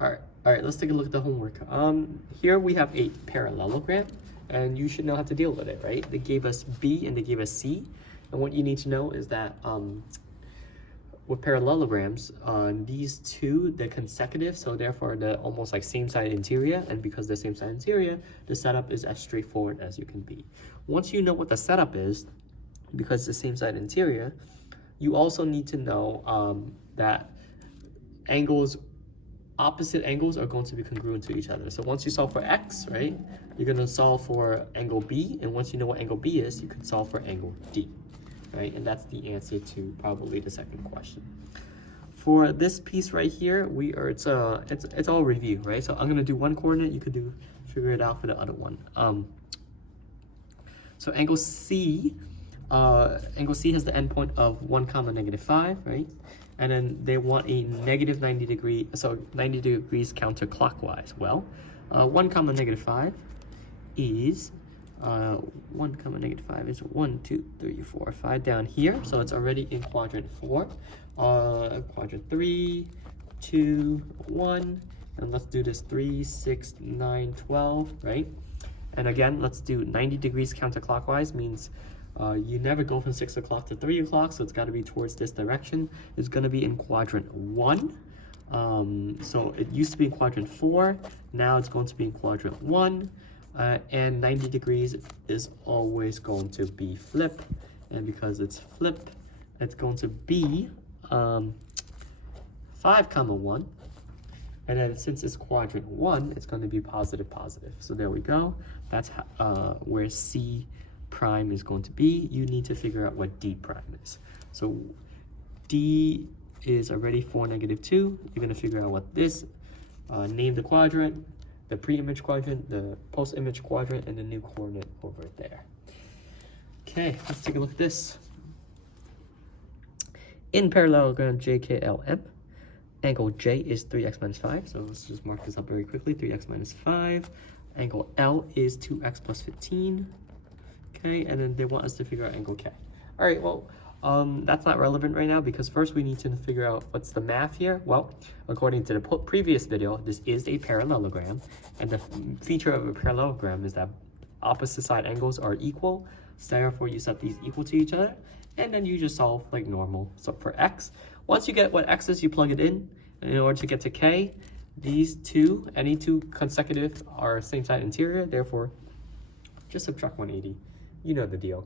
All right, let's take a look at the homework. Here we have a parallelogram, and you should know how to deal with it, right? They gave us B and they gave us C, and what you need to know is that with parallelograms, these two, they're consecutive, so therefore they're almost like same side interior, and because they're same side interior, the setup is as straightforward as you can be. Once you know what the setup is, because it's the same side interior, you also need to know that opposite angles are going to be congruent to each other. So once you solve for x, right, you're going to solve for angle B, and once you know what angle B is, you can solve for angle D, right? And that's the answer to probably the second question. For this piece right here, it's all review, right? So I'm going to do one coordinate, you could figure it out for the other one. So angle C has the endpoint of 1, -5, right? And then they want a negative 90 degree, so 90 degrees counterclockwise. Well, 1, -5 is 1, -5 is 1, 2, 3, 4, 5 down here. So it's already in quadrant 4. Quadrant 3, 2, 1, and let's do this 3, 6, 9, 12, right? And again, let's do 90 degrees counterclockwise, means you never go from 6 o'clock to 3 o'clock, so it's got to be towards this direction. It's going to be in quadrant 1. So it used to be in quadrant 4. Now it's going to be in quadrant 1. And 90 degrees is always going to be flip. And because it's flip, it's going to be 5, 1. And then since it's quadrant 1, it's going to be positive, positive. So there we go. That's where C prime is going to be. You need to figure out what D prime is. So D is already 4, -2. You're going to figure out what this, name the quadrant, the pre-image quadrant, the post-image quadrant, and the new coordinate over there. Okay, let's take a look at this. In parallelogram JKLM, angle J is 3x minus 5. So let's just mark this up very quickly. 3x minus 5. Angle L is 2x plus 15. Okay, and then they want us to figure out angle K. All right, well, that's not relevant right now because first we need to figure out what's the math here. Well, according to the previous video, this is a parallelogram, and the feature of a parallelogram is that opposite side angles are equal, so therefore you set these equal to each other, and then you just solve like normal. So for x, once you get what x is, you plug it in, and in order to get to k, these two, any two consecutive are same side interior, therefore just subtract 180. You know the deal.